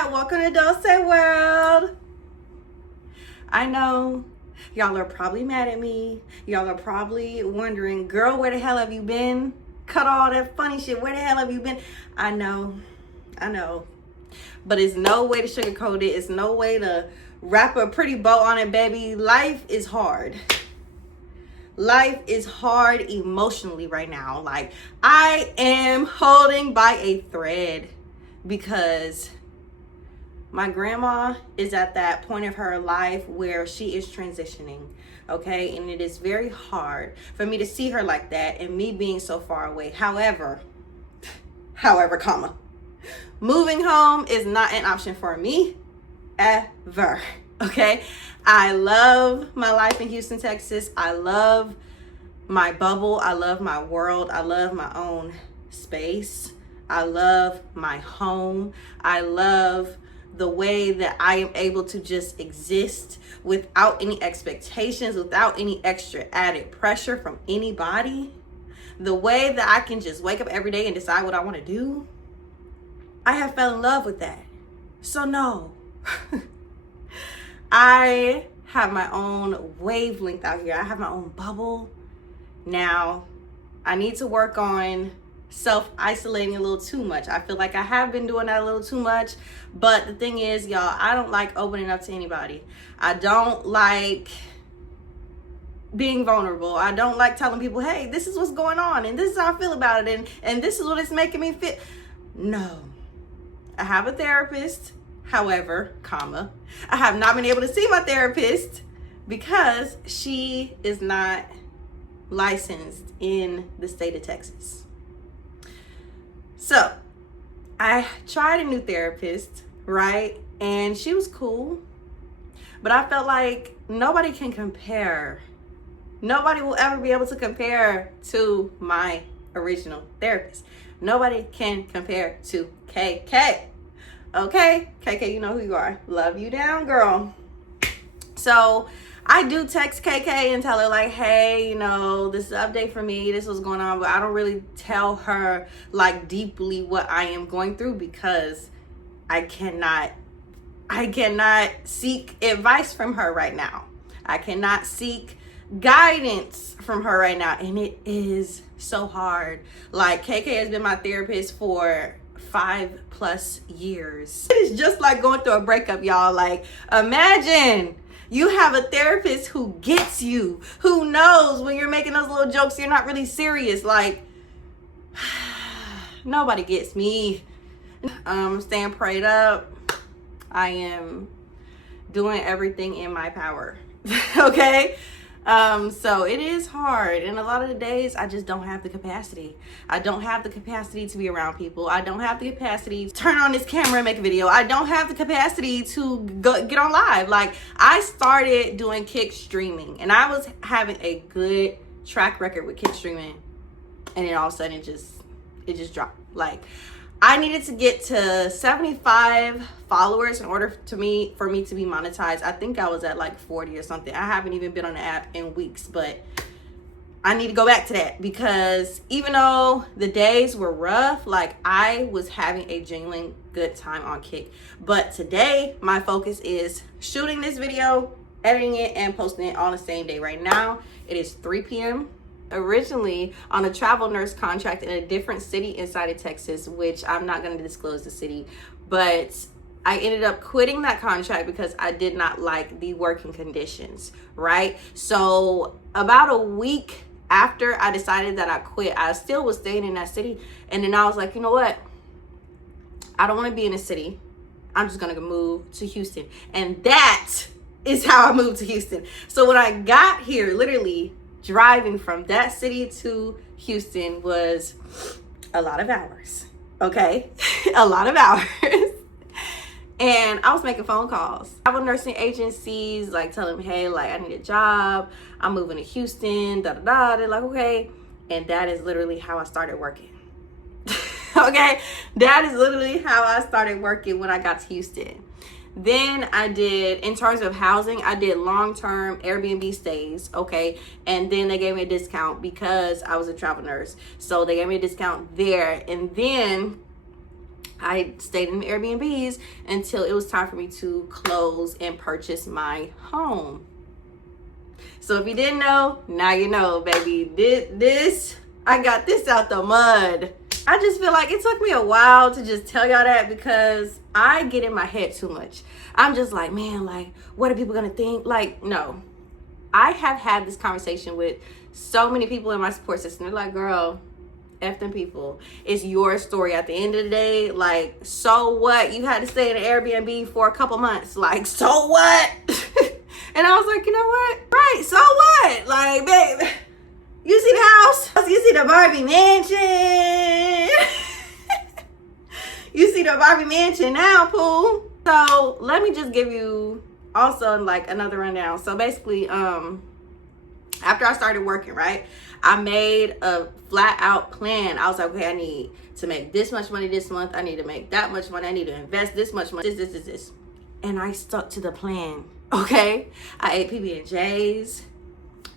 chat. Welcome to Dulce World. I know y'all are probably mad at me. Y'all are probably wondering, girl, where the hell have you been? Cut all that funny shit. Where the hell have you been? I know. But it's no way to sugarcoat it. It's no way to wrap a pretty bow on it, baby. Life is hard. Life is hard emotionally right now. Like, I am holding by a thread because my grandma is at that point of her life where she is transitioning, okay? And it is very hard for me to see her like that and me being so far away. However, comma, moving home is not an option for me ever, okay? I love my life in Houston, Texas. I love my bubble. I love my world. I love my own space. I love my home. I love the way that I am able to just exist without any expectations, without any extra added pressure from anybody. The way that I can just wake up every day and decide what I want to do. I have fell in love with that. So no. I have my own wavelength out here. I have my own bubble. Now, I need to work on self-isolating a little too much. I feel like I have been doing that a little too much. But the thing is, y'all, I don't like opening up to anybody. I don't like being vulnerable. I don't like telling people, hey, this is what's going on and this is how I feel about it and this is what it's making me feel. No. I have a therapist. However, comma, I have not been able to see my therapist because she is not licensed in the state of Texas. So I tried a new therapist, right? And she was cool, but I felt like nobody can compare. Nobody will ever be able to compare to my original therapist. Nobody can compare to KK. Okay, KK, you know who you are. Love you down, girl. So I do text KK and tell her like, hey, you know, this is an update for me. This was going on, but I don't really tell her like deeply what I am going through because I cannot seek advice from her right now. I cannot seek guidance from her right now, and it is so hard. Like, KK has been my therapist for 5+ years. It is just like going through a breakup, y'all. Like, imagine you have a therapist who gets you, who knows when you're making those little jokes, you're not really serious. Like, nobody gets me. I'm staying prayed up. I am doing everything in my power. Okay? So it is hard, and a lot of the days I just don't have the capacity. I don't have the capacity to be around people. I don't have the capacity to turn on this camera and make a video. I don't have the capacity to get on live. Like, I started doing kick streaming, and I was having a good track record with kick streaming, and then all of a sudden it just dropped. Like, I needed to get to 75 followers in order for me to be monetized. I think I was at like 40 or something. I haven't even been on the app in weeks, but I need to go back to that because even though the days were rough, like, I was having a genuine good time on Kick. But today, my focus is shooting this video, editing it, and posting it on the same day. Right now, it is 3 p.m. Originally on a travel nurse contract in a different city inside of Texas, which I'm not going to disclose the city, but I ended up quitting that contract because I did not like the working conditions, right? So about a week after I decided that I quit, I still was staying in that city, and then I was like, you know what? I don't want to be in a city. I'm just going to move to Houston. And that is how I moved to Houston. So when I got here, literally driving from that city to Houston was a lot of hours, okay? A lot of hours. And I was making phone calls. Travel nursing agencies, like, telling them, hey, like, I need a job. I'm moving to Houston, da-da-da. They're like, okay. And that is literally how I started working. Okay? That is literally how I started working when I got to Houston. Then I did, in terms of housing, I did long-term Airbnb stays, okay? And then they gave me a discount because I was a travel nurse. So they gave me a discount there. And then I stayed in Airbnbs until it was time for me to close and purchase my home. So if you didn't know, now you know, baby. I got this out the mud. I just feel like it took me a while to just tell y'all that because I get in my head too much. I'm just like, man, like, what are people gonna think? Like, no. I have had this conversation with so many people in my support system. They're like, girl, F them people. It's your story at the end of the day. Like, so what? You had to stay in an Airbnb for a couple months. Like, so what? And I was like, you know what? Right, so what? Like, babe, you see the house? You see the Barbie mansion? You see the Barbie mansion now, Pooh. So let me just give you also like another rundown. So basically, after I started working, right, I made a flat out plan. I was like, okay, I need to make this much money this month. I need to make that much money. I need to invest this much money. This. And I stuck to the plan. Okay, I ate PB&Js.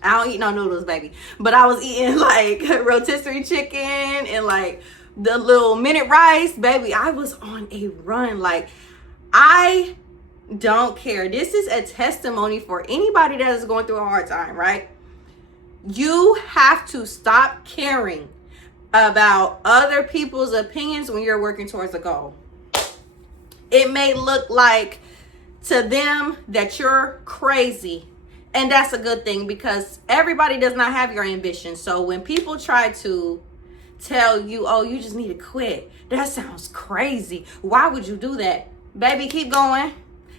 I don't eat no noodles, baby. But I was eating like rotisserie chicken and like the little minute rice, baby. I was on a run. Like, I don't care. This is a testimony for anybody that is going through a hard time, right? You have to stop caring about other people's opinions when you're working towards a goal. It may look like to them that you're crazy, and that's a good thing because everybody does not have your ambition. So when people try to tell you, oh, you just need to quit, that sounds crazy, why would you do that? Baby, keep going,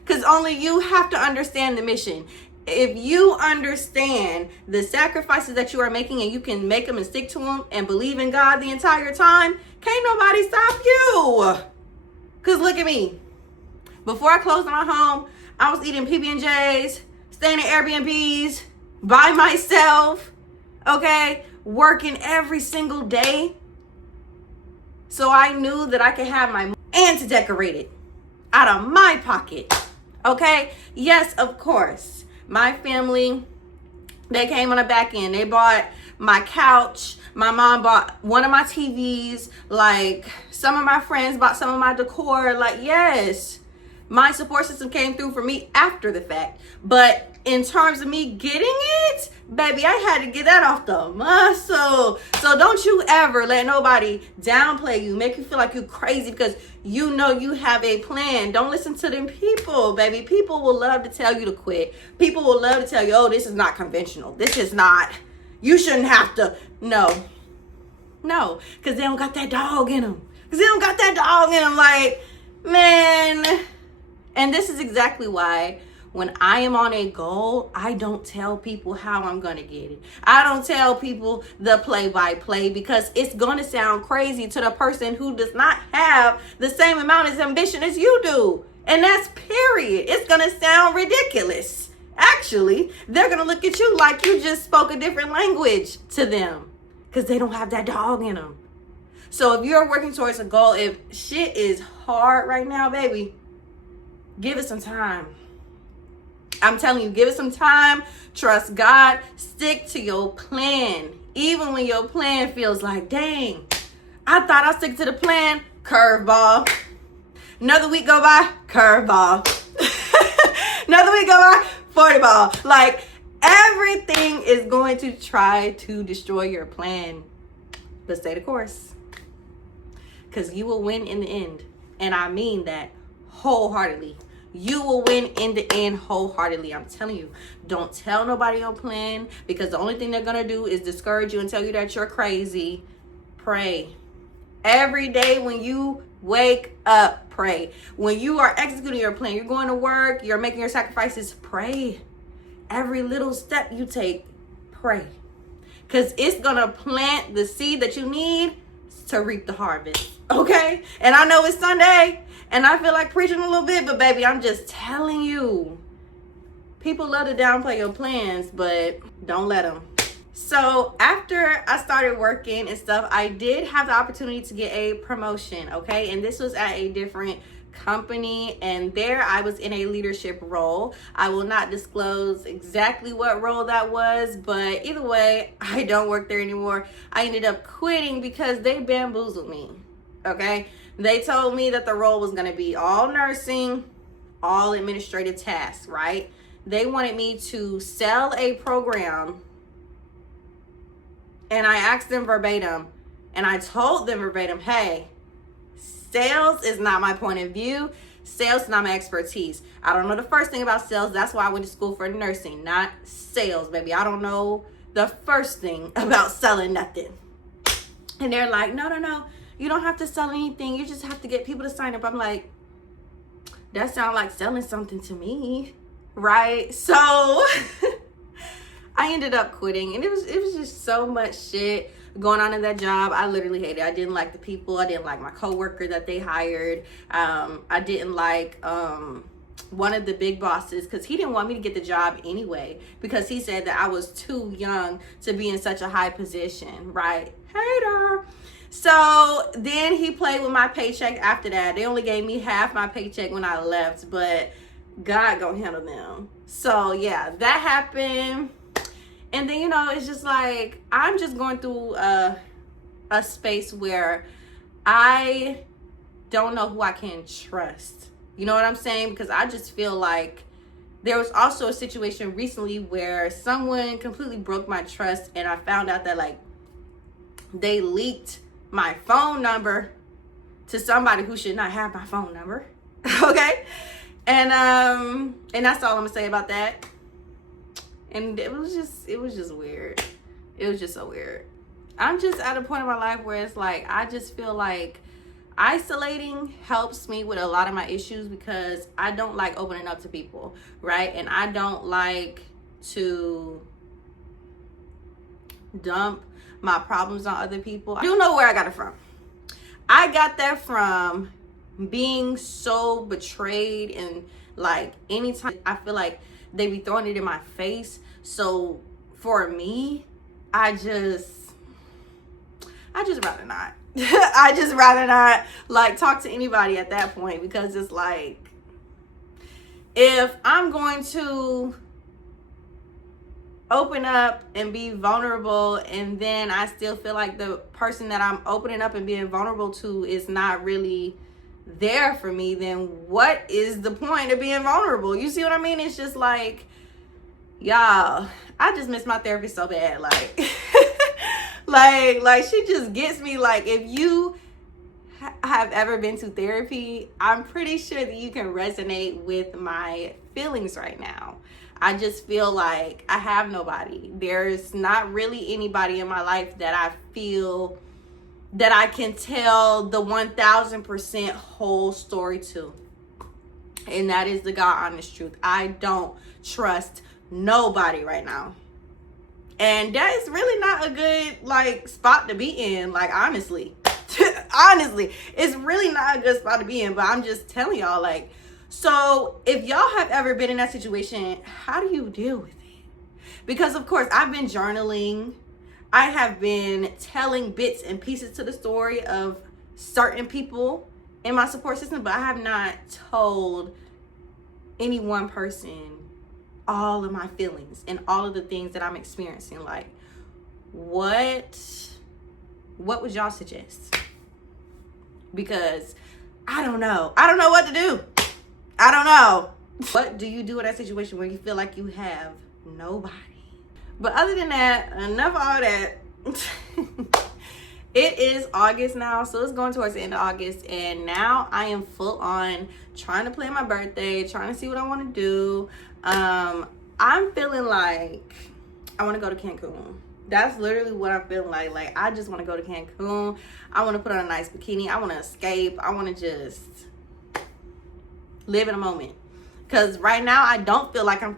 because only you have to understand the mission. If you understand the sacrifices that you are making and you can make them and stick to them and believe in God the entire time, can't nobody stop you. Because look at me. Before I closed my home, I was eating PB&Js, staying in Airbnbs by myself, okay, working every single day. So I knew that I could have my money and to decorate it out of my pocket, okay? Yes, of course. My family, they came on the back end. They bought my couch. My mom bought one of my TVs. Like, some of my friends bought some of my decor. Like, yes, my support system came through for me after the fact. But in terms of me getting it, baby, I had to get that off the muscle. So don't you ever let nobody downplay you, make you feel like you're crazy because you know you have a plan. Don't listen to them people, baby. People will love to tell you to quit. People will love to tell you, oh, this is not conventional. This is not, you shouldn't have to. No, because they don't got that dog in them. Like, man. And this is exactly why when I am on a goal, I don't tell people how I'm going to get it. I don't tell people the play-by-play because it's going to sound crazy to the person who does not have the same amount of ambition as you do. And that's period. It's going to sound ridiculous. Actually, they're going to look at you like you just spoke a different language to them because they don't have that dog in them. So if you're working towards a goal, if shit is hard right now, baby, give it some time. I'm telling you, give it some time. Trust God. Stick to your plan. Even when your plan feels like, dang, I thought I'd stick to the plan. Curveball. Another week go by. Curveball. Another week go by. 40 ball. Like, everything is going to try to destroy your plan. But stay the course. Because you will win in the end. And I mean that wholeheartedly. You will win in the end wholeheartedly. I'm telling you, don't tell nobody your plan because the only thing they're going to do is discourage you and tell you that you're crazy. Pray. Every day when you wake up, pray. When you are executing your plan, you're going to work, you're making your sacrifices, pray. Every little step you take, pray. Because it's going to plant the seed that you need to reap the harvest. Okay? And I know it's Sunday. And I feel like preaching a little bit, but baby, I'm just telling you. People love to downplay your plans, but don't let them. So after I started working and stuff, I did have the opportunity to get a promotion, okay? And this was at a different company, and there I was in a leadership role. I will not disclose exactly what role that was, but either way, I don't work there anymore. I ended up quitting because they bamboozled me, okay? They told me that the role was going to be all nursing, all administrative tasks, right? They wanted me to sell a program, and I asked them verbatim, and I told them verbatim, hey, sales is not my point of view. Sales is not my expertise. I don't know the first thing about sales. That's why I went to school for nursing, not sales, baby. I don't know the first thing about selling nothing. And they're like, no. You don't have to sell anything. You just have to get people to sign up. I'm like, that sounds like selling something to me, right? So I ended up quitting, and it was just so much shit going on in that job. I literally hated it. I didn't like the people. I didn't like my coworker that they hired. I didn't like one of the big bosses, because he didn't want me to get the job anyway, because he said that I was too young to be in such a high position, right? Hater. So then he played with my paycheck after that. They only gave me half my paycheck when I left, but God gonna handle them. So yeah, that happened. And then, it's just like, I'm just going through a space where I don't know who I can trust. You know what I'm saying? Because I just feel like there was also a situation recently where someone completely broke my trust, and I found out that, like, they leaked my phone number to somebody who should not have my phone number. Okay? And that's all I'm gonna say about that. And it was just weird. It was just so weird. I'm just at a point in my life where it's like, I just feel like isolating helps me with a lot of my issues, because I don't like opening up to people, right? And I don't like to dump my problems on other people. I do know where I got it from. I got that from being so betrayed, and like anytime I feel like they be throwing it in my face. So for me, I just rather not. I just rather not like talk to anybody at that point, because it's like, if I'm going to open up and be vulnerable, and then I still feel like the person that I'm opening up and being vulnerable to is not really there for me, then what is the point of being vulnerable? You see what I mean? It's just like, y'all, I just miss my therapist so bad. Like like she just gets me. Like, if you have ever been to therapy, I'm pretty sure that you can resonate with my feelings right now. I just feel like I have nobody. There's not really anybody in my life that I feel that I can tell the 1000% whole story to. And that is the God honest truth. I don't trust nobody right now. And that is really not a good like spot to be in. Like, honestly, honestly, it's really not a good spot to be in. But I'm just telling y'all, like, so if y'all have ever been in that situation, how do you deal with it? Because of course I've been journaling. I have been telling bits and pieces to the story of certain people in my support system, but I have not told any one person all of my feelings and all of the things that I'm experiencing. Like, what would y'all suggest? Because I don't know what to do. I don't know. What do you do in that situation where you feel like you have nobody? But other than that, enough of all that. It is August now, so it's going towards the end of August, and now I am full on trying to plan my birthday, trying to see what I want to do. I'm feeling like I want to go to Cancun. That's literally what I'm feeling like. Like, I just want to go to Cancun. I want to put on a nice bikini. I want to escape. I want to just live in a moment. Because right now, I don't feel like I'm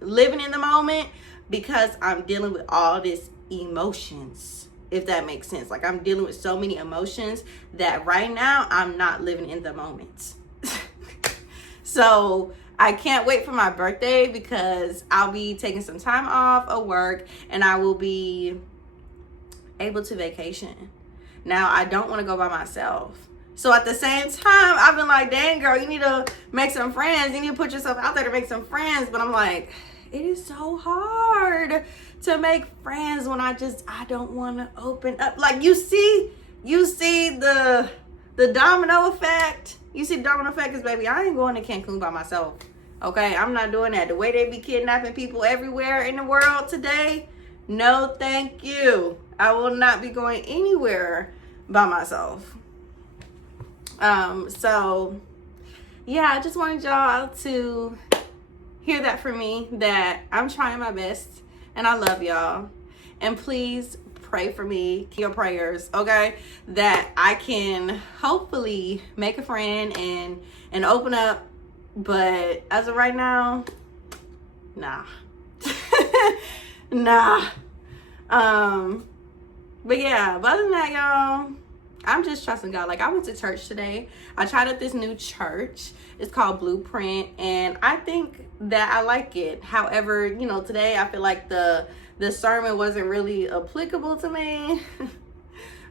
living in the moment, because I'm dealing with all this emotions, if that makes sense. Like, I'm dealing with so many emotions that right now I'm not living in the moment. So I can't wait for my birthday, because I'll be taking some time off of work and I will be able to vacation. Now, I don't want to go by myself. So at the same time, I've been like, dang girl, you need to make some friends. You need to put yourself out there to make some friends. But I'm like, it is so hard to make friends when I don't want to open up. Like, you see the the domino effect. You see the domino effect is, baby, I ain't going to Cancun by myself. Okay, I'm not doing that. The way they be kidnapping people everywhere in the world today, no thank you. I will not be going anywhere by myself. So yeah, I just wanted y'all to hear that from me, that I'm trying my best and I love y'all. And please pray for me, your prayers, okay? That I can hopefully make a friend and open up. But as of right now, nah. Nah. But yeah, but other than that, y'all, I'm just trusting God. Like, I went to church today. I tried out this new church. It's called Blueprint, and I think that I like it. However, you know, today I feel like the sermon wasn't really applicable to me.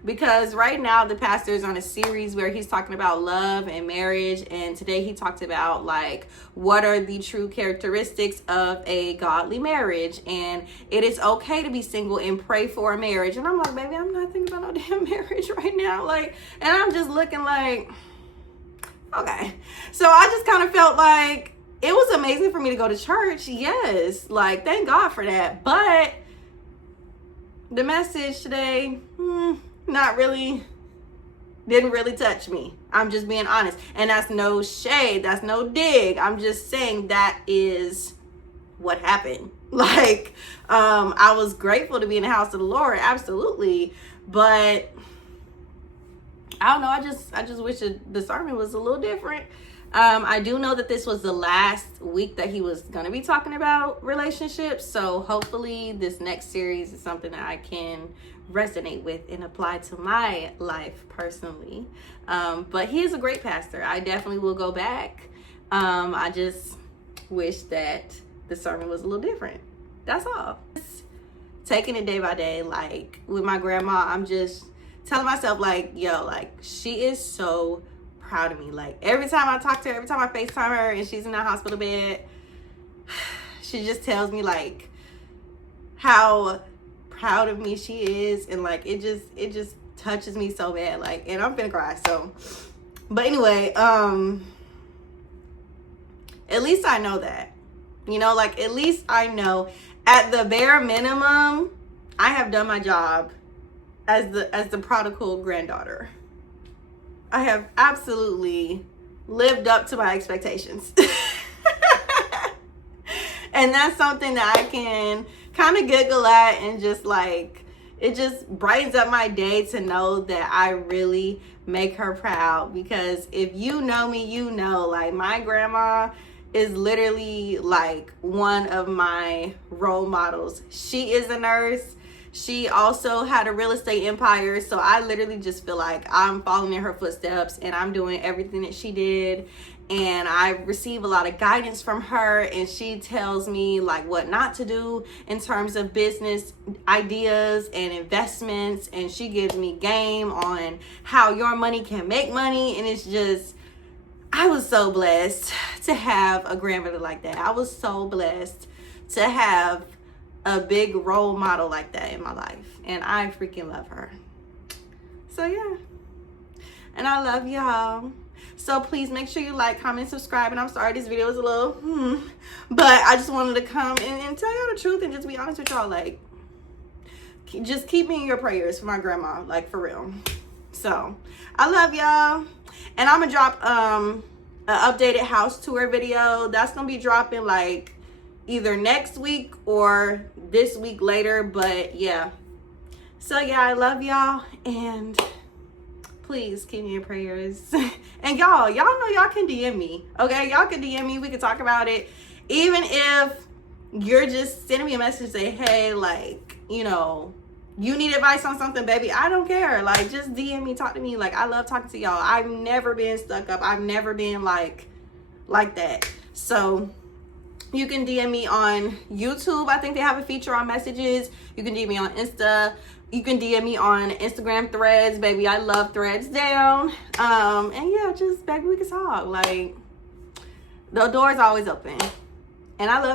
Because right now the pastor is on a series where he's talking about love and marriage, and today he talked about like what are the true characteristics of a godly marriage, and it is okay to be single and pray for a marriage. And I'm like, baby, I'm not thinking about no damn marriage right now. Like, and I'm just looking like, okay. So I just kind of felt like it was amazing for me to go to church. Yes, like thank God for that. But the message today, not really, didn't really touch me. I'm just being honest. And that's no shade, that's no dig. I'm just saying that is what happened. Like, I was grateful to be in the house of the Lord, absolutely. But I don't know, I just wish the sermon was a little different. I do know that this was the last week that he was going to be talking about relationships. So hopefully this next series is something that I can resonate with and apply to my life personally. But he is a great pastor. I definitely will go back. I just wish that the sermon was a little different. That's all. Just taking it day by day. Like with my grandma, I'm just telling myself like, yo, like she is so proud of me. Like every time I talk to her, every time I FaceTime her and she's in that hospital bed, she just tells me like how proud of me she is, and like it just touches me so bad, like, and I'm finna cry. So but anyway, at least I know that, you know, like at least I know at the bare minimum I have done my job as the prodigal granddaughter. I have absolutely lived up to my expectations. And that's something that I can kind of giggle at, and just like, it just brightens up my day to know that I really make her proud. Because if you know me, you know, like my grandma is literally like one of my role models. She is a nurse. She also had a real estate empire. So I literally just feel like I'm following in her footsteps and I'm doing everything that she did. And I receive a lot of guidance from her, and she tells me like what not to do in terms of business ideas and investments. And she gives me game on how your money can make money. And it's just, I was so blessed to have a grandmother like that. I was so blessed to have a big role model like that in my life, and I freaking love her. So yeah, and I love y'all. So please make sure you like, comment, subscribe. And I'm sorry this video was a little but I just wanted to come and tell y'all the truth and just be honest with y'all. Like, just keep me in your prayers for my grandma, like for real. So I love y'all, and I'm gonna drop an updated house tour video. That's gonna be dropping like either next week or this week later. But yeah, so yeah, I love y'all, and please keep me in your prayers. And y'all know y'all can DM me, okay? Y'all can DM me, we can talk about it. Even if you're just sending me a message, say, hey, like, you know, you need advice on something, baby, I don't care. Like, just DM me, talk to me. Like, I love talking to y'all. I've never been stuck up. I've never been like that. So you can DM me on YouTube. I think they have a feature on messages. You can DM me on Insta. You can DM me on Instagram Threads, baby. I love Threads down. And yeah, just, baby, we can talk. Like, the door is always open. And I love